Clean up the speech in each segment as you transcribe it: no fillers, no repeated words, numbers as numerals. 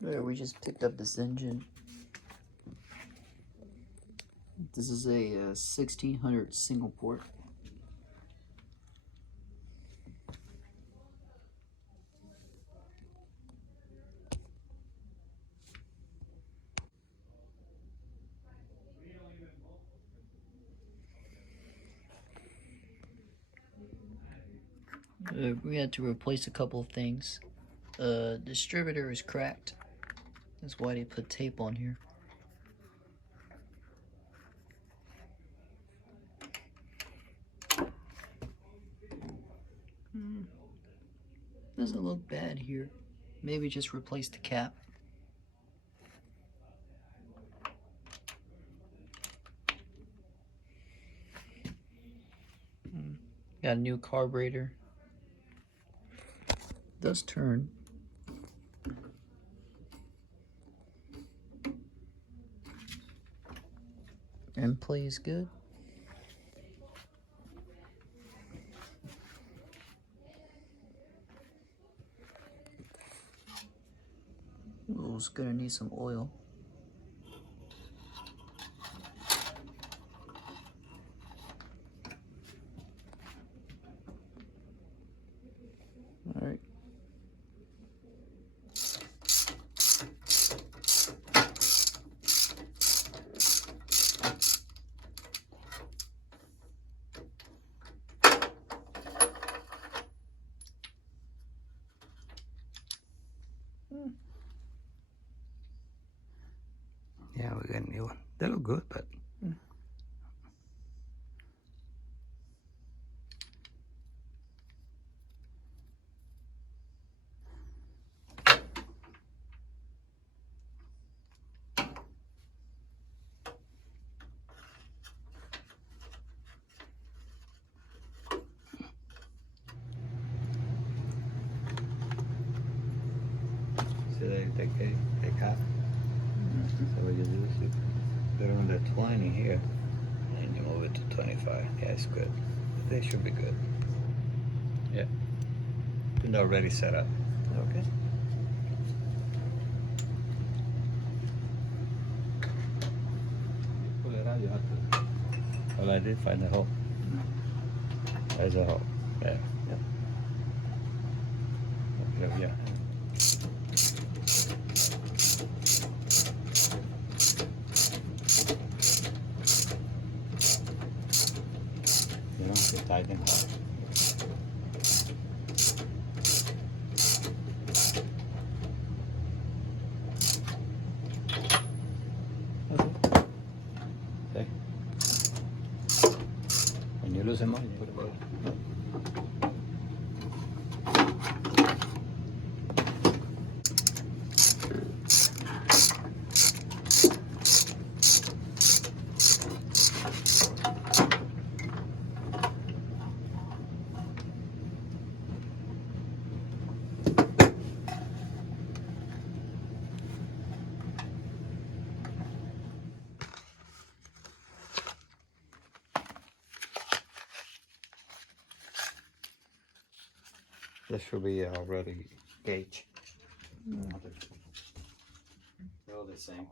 There, we just picked up this engine. This is a 1600 single port. We had to replace a couple of things. Distributor is cracked. That's why they put tape on here. Doesn't look bad here. Maybe just replace the cap. Got a new carburetor. Does turn. And plays good. Oh, it's gonna need some oil. All right. Yeah, we got a new one. They look good, but so they cut. So what you do is you put on the 20 here, and you move it to 25. Yeah, it's good. They should be good. Yeah. And they're already set up. Okay. Pull it out, you have to. Well, I did find a hole. There's a hole. There. Yep. Yeah. You know, to tighten up. Okay. When you lose them on, you put it away. This should be already gauge. They're all the same.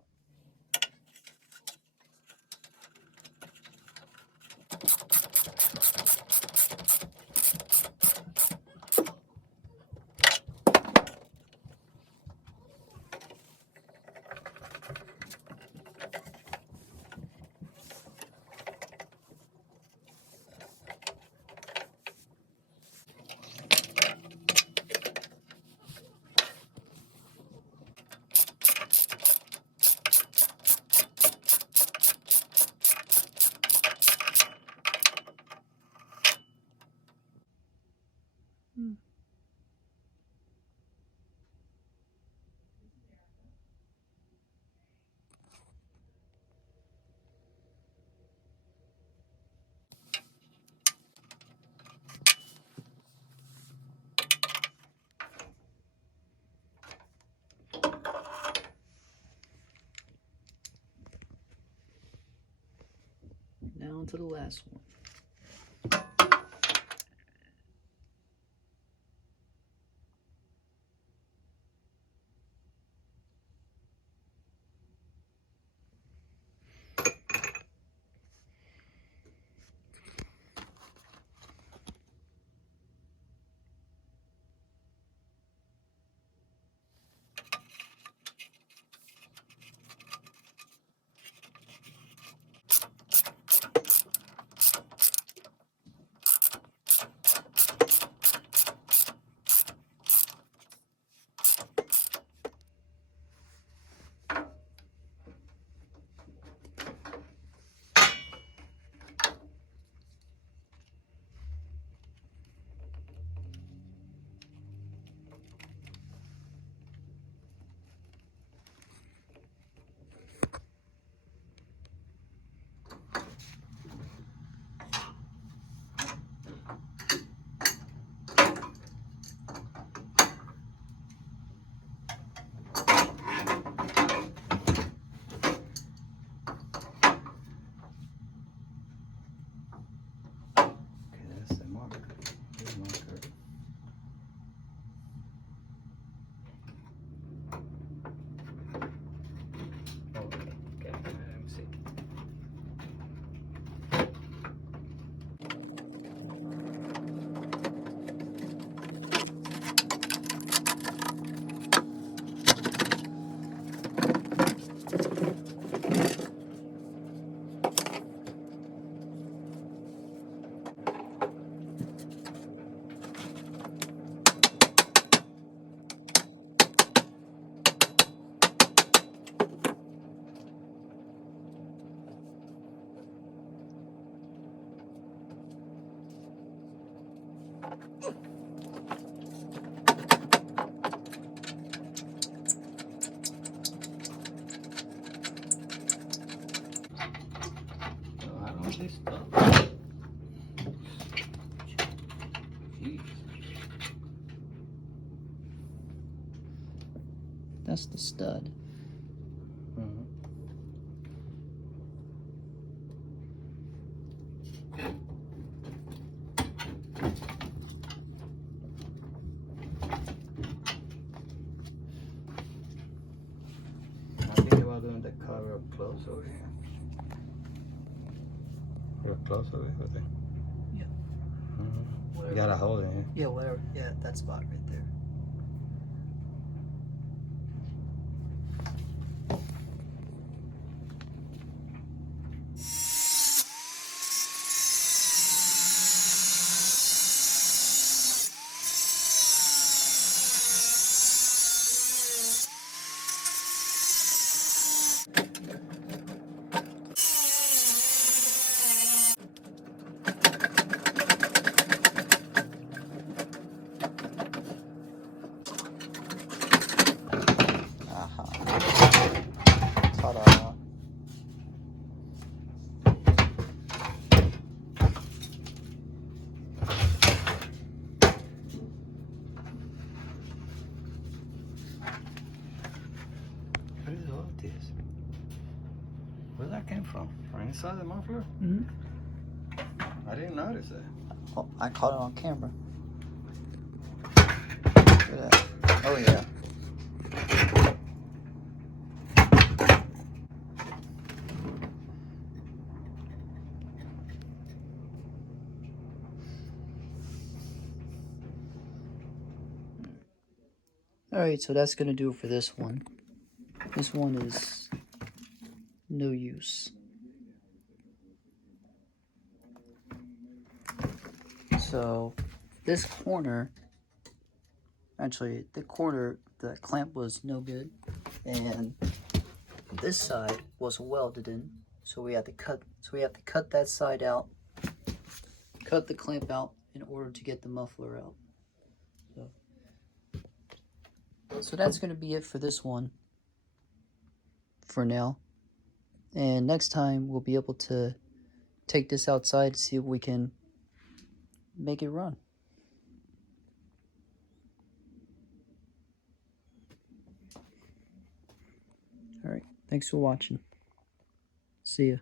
Now to the last one. That's the stud. Mm-hmm. I'm thinking about doing the cover up close over here. Real close over here, there. Yeah. Mm-hmm. You got a hole in here. Yeah, whatever. Yeah, that spot right there. Ta-da. What is all this? Where that came from? From inside the muffler? Mm-hmm. I didn't notice that. Oh, I caught it on camera. Look at that. Oh yeah. Alright, so that's gonna do it for this one. This one is no use. So this corner, actually the corner, the clamp was no good, and this side was welded in, so we have to cut that side out, cut the clamp out in order to get the muffler out. So that's going to be it for this one for now, and next time we'll be able to take this outside to see if we can make it run. All right, thanks for watching. See ya.